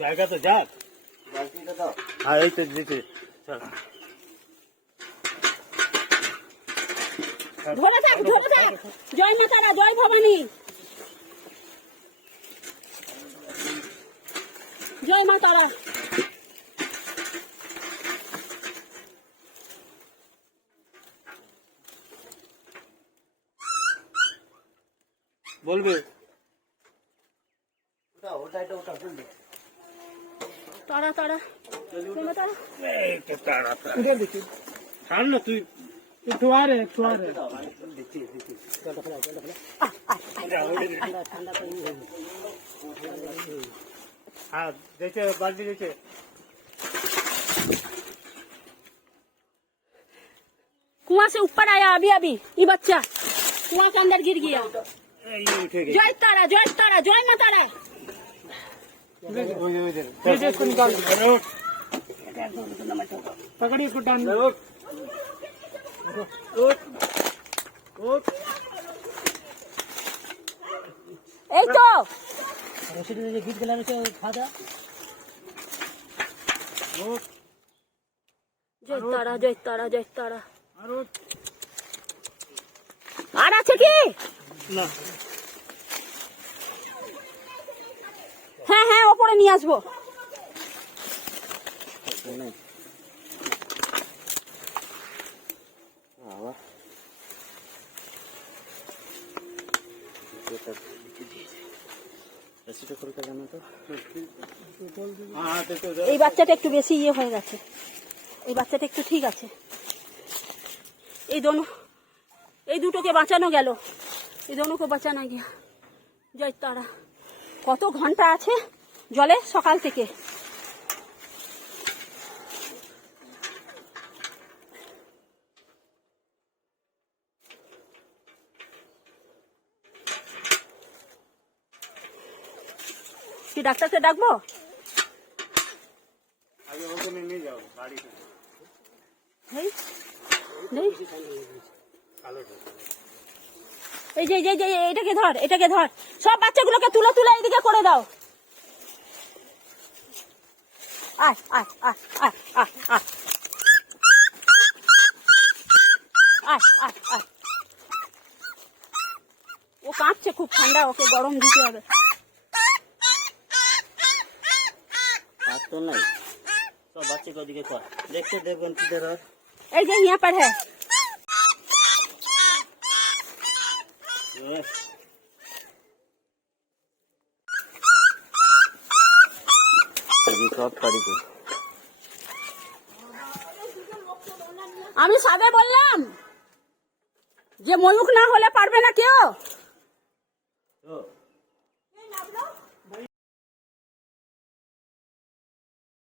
জায়গা তো যাক বালতিটা দাও। হ্যাঁ এই তো দিতে ধরে থাক ধরে থাক। জয় মা তারা, জয় ভবানী, জয় মা তারা। বলবে ওটা এটা ওটা বলবে। তারা তারা কোনো তারা এই তো তাড়া ছাড় না তুই দেখছি দেখছি। হ্যাঁ দেখে বালতি দেখে कुआं से ऊपर आया अभी अभी ये बच्चा कुआं के अंदर गिर गया। এই উঠে गया जय तारा, जय तारा, जय माता तारा। इसको निकाल पकड़िए इसको टान এই তো गीत गलाने से खादा जय तारा, जय तारा, जय तारा। আর আছে কি? না হ্যাঁ হ্যাঁ ওপরে নিয়ে আসবো। হ্যাঁ দেখো এই বাচ্চাটা একটু বেশি ইয়ে হয়ে গেছে, এই বাচ্চাটা একটু ঠিক আছে। এই দুটোকে বাঁচানো গেল, এই দোনোকে বাঁচানো গিয়া। জয় তারা। কত ঘন্টা আছে জলে সকাল থেকে। কি ডাক্তারকে ডাকবো? আগে ওখানে নিয়ে যাও বাড়িতে নেই নেই। এই যে যে এটাকে ধর, এটাকে ধর, সব বাচ্চাগুলোকে তুলে তুলে এইদিকে করে দাও। আয় আয় আয় আয় আয় আয় আয় আয় আয়। ও কাঁপছে খুব, ঠান্ডা, ওকে গরম দিতে হবে। हाथ तो नहीं तो बच्चे को दिखे कर देखते देवगन किधर है এই যে यहाँ पर है। अभी सब करी को আমি সাদে বললাম যে ময়ূখ না হলে পারবে না কেউ।